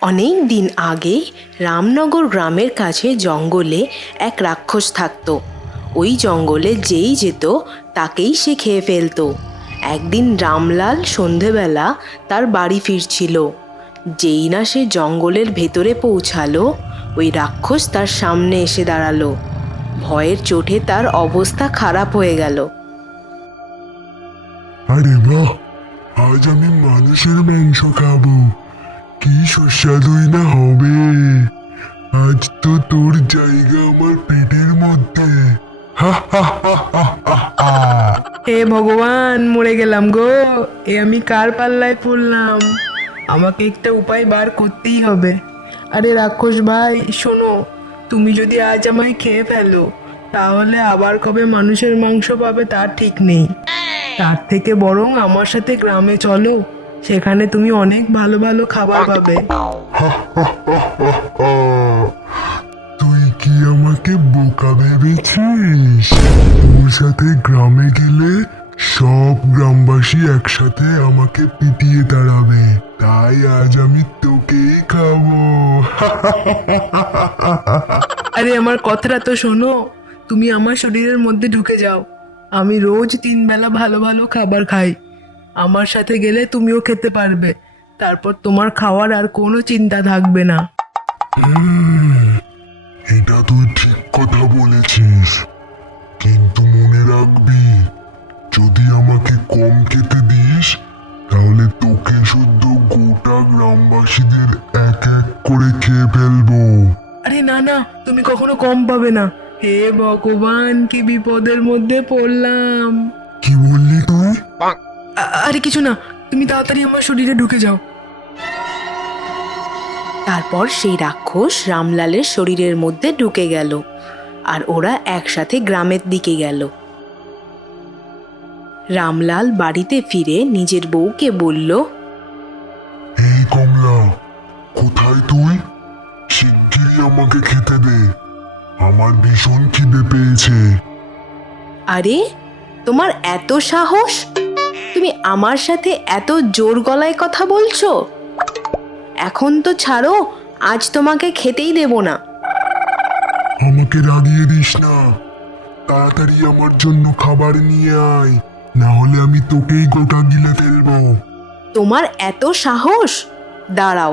অনেক দিন আগে রামনগর গ্রামের কাছে জঙ্গলে এক রাক্ষস থাকত। ওই জঙ্গলে যেই যেত তাকেই সে খেয়ে ফেলতো। একদিন রামলাল সন্ধেবেলা তার বাড়ি ফিরছিল। যেই না সে জঙ্গলের ভেতরে পৌঁছালো, ওই রাক্ষস তার সামনে এসে দাঁড়ালো। ভয়ের চোটে তার অবস্থা খারাপ হয়ে গেল। আরে বাহ, আজ আমি মানুষের মাংস খাবো। কি সুস্বাদুই না হবে। আজ তো তোর জায়গা আমার পেটের মধ্যে। হা হা হা হা হা হা। হে ভগবান, মরে গেলাম গো। আমি কার পাল্লায় পড়লাম? আমাকে একটা উপায় বার করতেই হবে। আরে রাক্ষস ভাই শোনো, তুমি যদি আজ আমায় খেয়ে ফেলো তাহলে আবার কবে মানুষের মাংস পাবে তার ঠিক নেই। তার থেকে বরং আমার সাথে গ্রামে চলো, সেখানে তুমি অনেক ভালো ভালো খাবার পাবে। তুই কি আমাকে বোকা ভেবেছিস? তোর সাথে গ্রামে গেলে সব গ্রামবাসী একসাথে আমাকে পিটিয়ে তাড়াবে। তাই আজ আমি তোকেই খাবো। আরে আমার কথাটা তো শোনো, তুমি আমার শরীরের মধ্যে ঢুকে যাও। আমি রোজ 3 বেলা ভালো ভালো খাবার খাই। আমার সাথে গেলে তুমিও খেতে পারবে। তারপর তোমার খাওয়ার আর কোনো চিন্তা থাকবে না। এটা তুই ঠিক কথা বলেছিস, কিন্তু মনে রাখবি, যদি আমাকে কম খেতে দিস তাহলে তোকে শুদ্ধ গোটা গ্রামবাসীদের এক এক করে খেয়ে ফেলবো। আরে না না, তুমি কখনো কম পাবে না। হে ভগবান, কি বিপদের মধ্যে পড়লাম। কি বললি তুই? আরে কিছু না, তুমি তাড়াতাড়ি আমার শরীরে ঢুকে যাও। তারপর সেই রাক্ষস রামলালের শরীরের মধ্যে ঢুকে গেল, আর ওরা একসাথে গ্রামের দিকে গেল। রামলাল বাড়িতে ফিরে নিজের বউকে বলল, এই কমলা, কোথায় তুই? শিগগিরই আমাকে খেতে দে, আমার ভীষণ খিদে পেয়েছে। আরে তোমার এত সাহস? তুমি আমার সাথে এত জোর গলায় কথা বলছো? এখন তো ছাড়ো, আজ তোমাকে খেতেই দেব না। আমাকে রাগিয়ে দিস না, তাড়াতাড়ি আমার জন্য খাবার নিয়ে আয়, না হলে আমি তোকেই গোটা গিলে ফেলবো। তোমার এত সাহস? দাঁড়াও,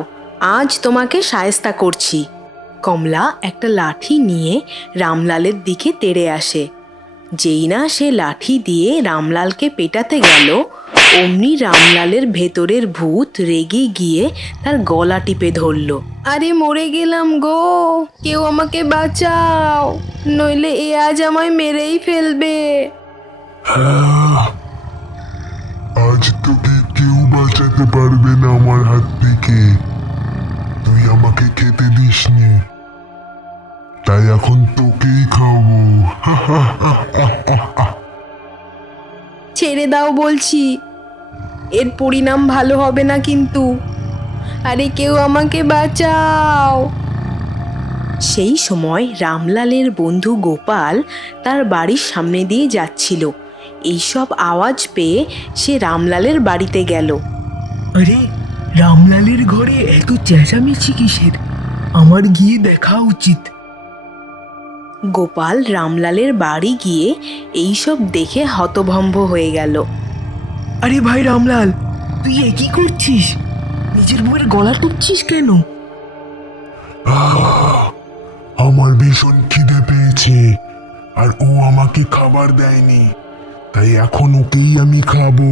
আজ তোমাকে শায়েস্তা করছি। কমলা একটা লাঠি নিয়ে রামলালের দিকে তেড়ে আসে। যেই না সে লাঠি দিয়ে রামলালকে পেটাতে গেল, অমনি রামলালের ভেতরের ভূত রেগে গিয়ে তার গলা টিপে ধরল। আরে মরে গেলাম গো, কেউ আমাকে বাঁচাও, নইলে এ আজ আমায় মেরেই ফেলবে। হ্যাঁ, আজ তোকে কেউ বাঁচাতে পারবে না আমার হাত থেকে। তুই আমাকে খেতে দিসনি, তাই এখন তোকেই খাবো। ছেড়ে দাও বলছি, এর পরিণাম ভালো হবে না কিন্তু। আরে কেউ আমাকে বাঁচাও। সেই সময় রামলালের বন্ধু গোপাল তার বাড়ির সামনে দিয়ে যাচ্ছিল। এইসব আওয়াজ পেয়ে সে রামলালের বাড়িতে গেল। আরে রামলালের ঘরে এত চেঁচামেচি কিসের? আমার গিয়ে দেখা উচিত। গোপাল রামলালের বাড়ি গিয়ে এইসব দেখে হতভম্ব হয়ে গেল। আরে ভাই রামলাল, তুই এ কি করছিস? নিজের বউয়ের গলা টিপছিস কেন? আমার ভীষণ খিদে পেয়েছে, আর ও আমাকে খাবার দেয়নি, তাই এখন ওকেই আমি খাবো।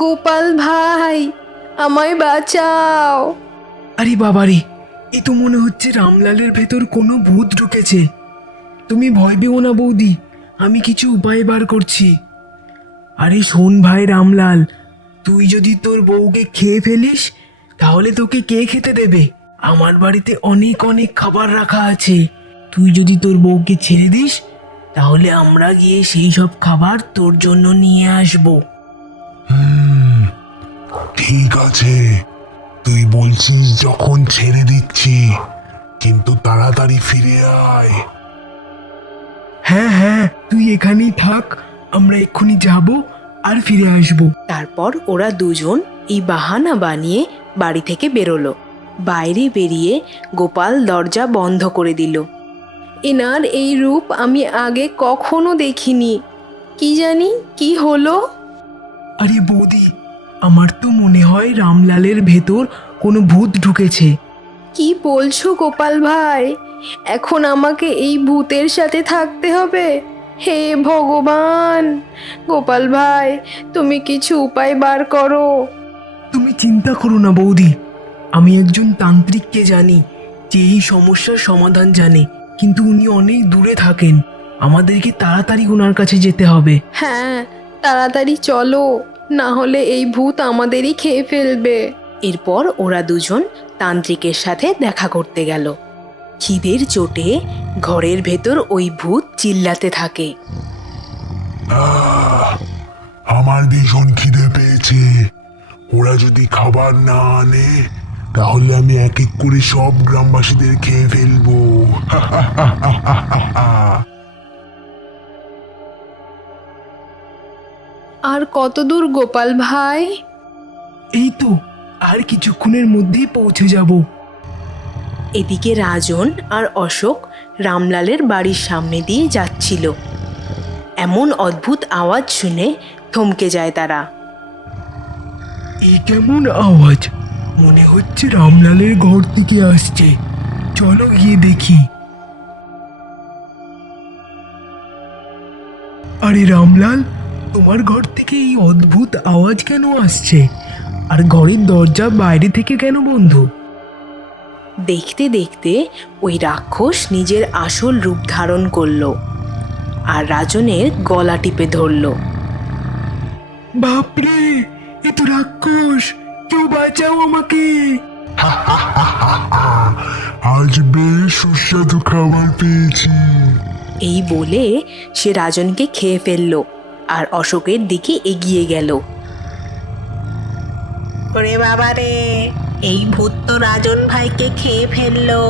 গোপাল ভাই, আমায় বাঁচাও। আরে বাবারে, এ তো মনে হচ্ছে রামলালের ভেতর কোনো ভূত ঢুকেছে। তুমি ভয় পেও না বৌদি, আমি কিছু উপায় বার করছি। আরে শোন ভাই রামলাল, তুই যদি তোর বউকে খেয়ে ফেলিস তাহলে তোকে কে খেতে দেবে? আমার বাড়িতে অনেক অনেক খাবার রাখা আছে। তুই যদি তোর বউকে ছেড়ে দিস তাহলে আমরা গিয়ে সেই সব খাবার তোর জন্য নিয়ে আসবো। ঠিক আছে, তুই বলছিস যখন ছেড়ে দিচ্ছি, কিন্তু তাড়াতাড়ি ফিরে আয়। হ্যাঁ হ্যাঁ, তুই এখানেই থাক, আমরা এক্ষুনি যাব আর ফিরে আসবো। তারপর ওরা দুজন এই বাহানা বানিয়ে বাড়ি থেকে বেরোলো। বাইরে বেরিয়ে গোপাল দরজা বন্ধ করে দিল। এনার এই রূপ আমি আগে কখনো দেখিনি। কি জানি কি হলো। আরে বৌদি, আমার তো মনে হয় রামলালের ভেতর কোনো ভূত ঢুকেছে। কি বলছো গোপাল ভাই? এখন আমাকে এই ভূতের সাথে থাকতে হবে? হে ভগবান! গোপাল ভাই, তুমি কিছু উপায় বার করো। তুমি চিন্তা করো না বৌদি, আমি একজন তান্ত্রিককে জানি যে এই সমস্যার সমাধান জানে, কিন্তু উনি অনেক দূরে থাকেন। আমাদেরকে তাড়াতাড়ি ওনার কাছে যেতে হবে। হ্যাঁ, তাড়াতাড়ি চলো, না হলে এই ভূত আমাদেরই খেয়ে ফেলবে। এরপর ওরা দুজন তান্ত্রিকের সাথে দেখা করতে গেল। খিদের চোটে ঘরের ভেতর ওই ভূত চিল্লাতে থাকে। আমার ভীষণ খিদে পেয়েছে। ওরা যদি খাবার না আনে তাহলে আমি এক এক করে সব গ্রামবাসীদের খেয়ে ফেলবো। আর কত দূর গোপাল ভাই? এই তো, আর কিছুক্ষণের মধ্যেই পৌঁছে যাব। এদিকে রাজন আর অশোক রামলালের বাড়ির সামনে দিয়ে যাচ্ছিল। এমন অদ্ভুত আওয়াজ শুনে থমকে যায় তারা। এই কেমন আওয়াজ? মনে হচ্ছে রামলালের ঘর থেকে আসছে। চলো গিয়ে দেখি। আরে রামলাল, তোমার ঘর থেকে এই অদ্ভুত আওয়াজ কেন আসছে? আর ঘরের দরজা বাইরে থেকে কেন বন্ধ? দেখতে দেখতে ওই রাক্ষস নিজের আসল রূপ ধারণ করলো আর রাজনের গলা টিপে ধরলো। বাপরে, এ তো রাক্ষস! কেউ বাঁচাও আমাকে! আজ বেশ সুস্বাদু খাবার পেয়েছি। এই বলে সে রাজনকে খেয়ে ফেললো আর অশোকের দিকে এগিয়ে গেল। ওরে বাবা রে, এই ভূত তো রাজন ভাইকে খেয়ে ফেললো।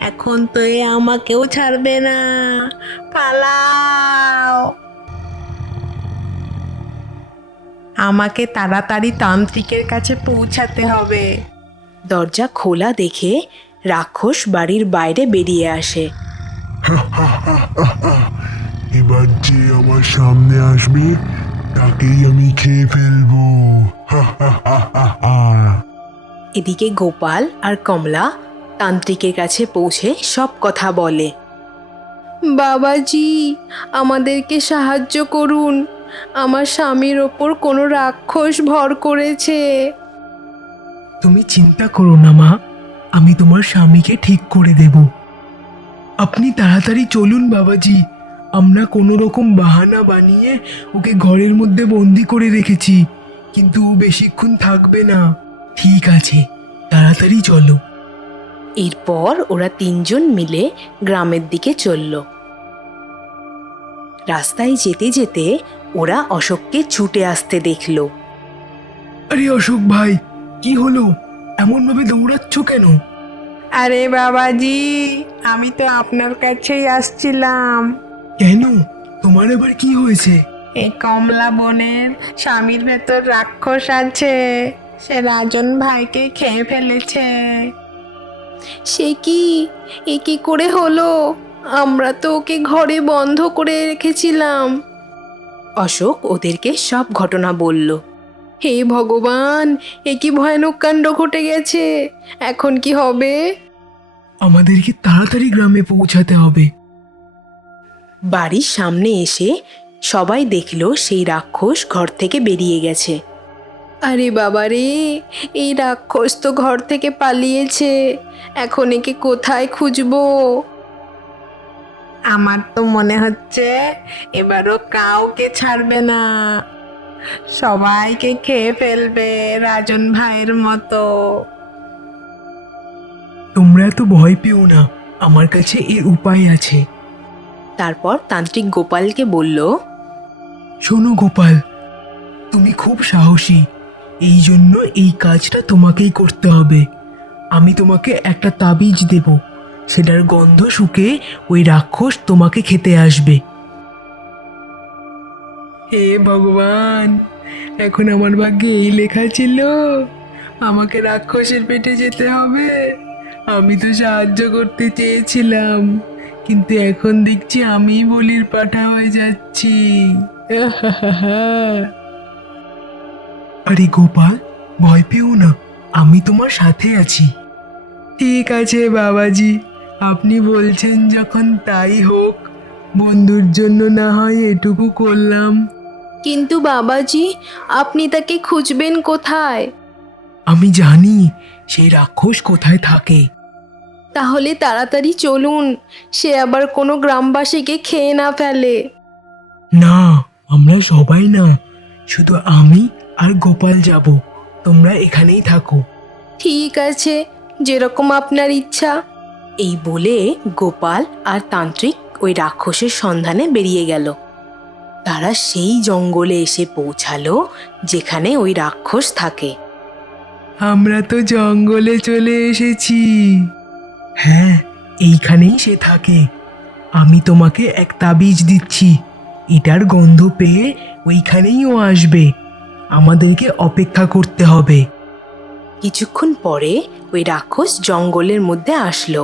এখন তো এ আমাকেও ছাড়বে না। পালাও! আমাকে তাড়াতাড়ি তান্ত্রিকের কাছে পৌঁছাতে হবে। দরজা খোলা দেখে রাক্ষস বাড়ির বাইরে বেরিয়ে আসে। এবার যে আমার সামনে আসবে তাকেই আমি খেয়ে ফেলবো। এদিকে গোপাল আর কমলা তান্ত্রিকের কাছে পৌঁছে সব কথা বলে। বাবাজি, আমাদেরকে সাহায্য করুন। আমার স্বামীর ওপর কোনো রাক্ষস ভর করেছে। তুমি চিন্তা করো না মা, আমি তোমার স্বামীকে ঠিক করে দেব। আপনি তাড়াতাড়ি চলুন বাবাজি, আমরা কোনো রকম বাহানা বানিয়ে ওকে ঘরের মধ্যে বন্দি করে রেখেছি, কিন্তু ও বেশিক্ষণ থাকবে না। ঠিক আছে, তাড়াতাড়ি চলো। এরপর ওরা তিনজন মিলে গ্রামের দিকে চলল। রাস্তায় যেতে যেতে ওরা অশোককে ছুটে আসতে দেখল। আরে অশোক ভাই, কি হলো? এমনভাবে দৌড়াচ্ছ কেন? আরে বাবাজি, আমি তো আপনার কাছেই আসছিলাম। কেন? তোমার এবার কি হয়েছে? এ কমলা বনের স্বামীর ভেতর রাক্ষস আছে। সে রাজন ভাইকে খেয়ে ফেলেছে। সে কি? এ কি করে হলো? আমরা তো ওকে ঘরে বন্ধ করে রেখেছিলাম। অশোক ওদেরকে সব ঘটনা বলল। হে ভগবান, এ কি ভয়ানক কাণ্ড ঘটে গেছে! এখন কি হবে? আমাদেরকে তাড়াতাড়ি গ্রামে পৌঁছাতে হবে। বাড়ির সামনে এসে সবাই দেখল সেই রাক্ষস ঘর থেকে বেরিয়ে গেছে। আরে বাবা রে, এই রাক্ষস তো ঘর থেকে পালিয়েছে। এখন একে কোথায় খুঁজবো? আমার তো মনে হচ্ছে এবারও কাউকে ছাড়বে না। সবাইকে খেয়ে ফেলবে রাজন ভাইয়ের মতো। তোমরা এত ভয় পেও না, আমার কাছে এর উপায় আছে। তারপর তান্ত্রিক গোপালকে বলল, শোনো গোপাল, তুমি খুব সাহসী, এই জন্য এই কাজটা তোমাকেই করতে হবে। আমি তোমাকে একটা তাবিজ দেব, সেটার গন্ধ শুকে ওই রাক্ষস তোমাকে খেতে আসবে। হে ভগবান, এখন আমার ভাগ্যে এই লেখা ছিল আমাকে রাক্ষসের পেটে যেতে হবে। আমি তো সাহায্য করতে চেয়েছিলাম, কিন্তু এখন দেখছি আমি বলির পাঠা হয়ে যাচ্ছি। আরে গোপাল, ভয় পেও না, আমি তোমার সাথে আছি। ঠিক আছে বাবাজি, আপনি বলছেন যখন তাই হোক। বন্ধুর জন্য না হয় এটুকু করলাম। কিন্তু বাবাজি, আপনি তাকে খুঁজবেন কোথায়? আমি জানি সেই রাক্ষস কোথায় থাকে। তাহলে তাড়াতাড়ি চলুন, সে আবার কোনো গ্রামবাসীকে খেয়ে না ফেলে। না, আমরা সবাই না, শুধু আমি আর গোপাল যাব। তোমরা এখানেই থাকো। ঠিক আছে, যেরকম আপনার ইচ্ছা। এই বলে গোপাল আর তান্ত্রিক ওই রাক্ষসের সন্ধানে বেরিয়ে গেল। তারা সেই জঙ্গলে এসে পৌঁছালো যেখানে ওই রাক্ষস থাকে। আমরা তো জঙ্গলে চলে এসেছি। হ্যাঁ, এইখানেই সে থাকে। আমি তোমাকে এক তাবিজ দিচ্ছি, এটার গন্ধ পেয়ে ওইখানেই ও আসবে। আমাদেরকে অপেক্ষা করতে হবে। কিছুক্ষণ পরে ওই রাক্ষস জঙ্গলের মধ্যে আসলো।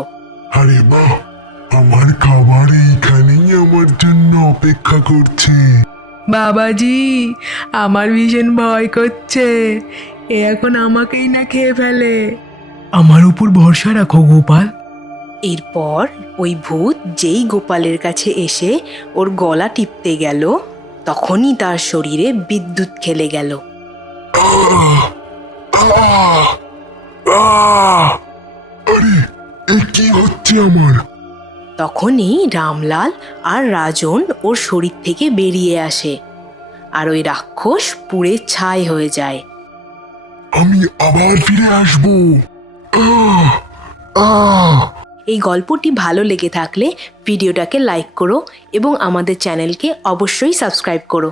আরে বাহ, আমার খাবার এইখানেই আমার জন্য অপেক্ষা করছে। বাবাজি, আমার ভীষণ ভয় করছে। এ এখন আমাকেই না খেয়ে ফেলে। আমার উপর ভরসা রাখো গোপাল। এরপর ওই ভূত যেই গোপালের কাছে এসে ওর গলা টিপতে গেল, তখনই তার শরীরে বিদ্যুৎ খেলে গেল। আহ! আহ! আহ! আরে, এ কি হচ্ছে আমার? তখনই রামলাল আর রাজন ওর শরীর থেকে বেরিয়ে আসে, আর ওই রাক্ষস পুড়ে ছাই হয়ে যায়। আমি আবার ফিরে আসবো। আহ! আহ! এই গল্পটি ভালো লেগে থাকলে ভিডিওটাকে লাইক করো এবং আমাদের চ্যানেলকে অবশ্যই সাবস্ক্রাইব করো।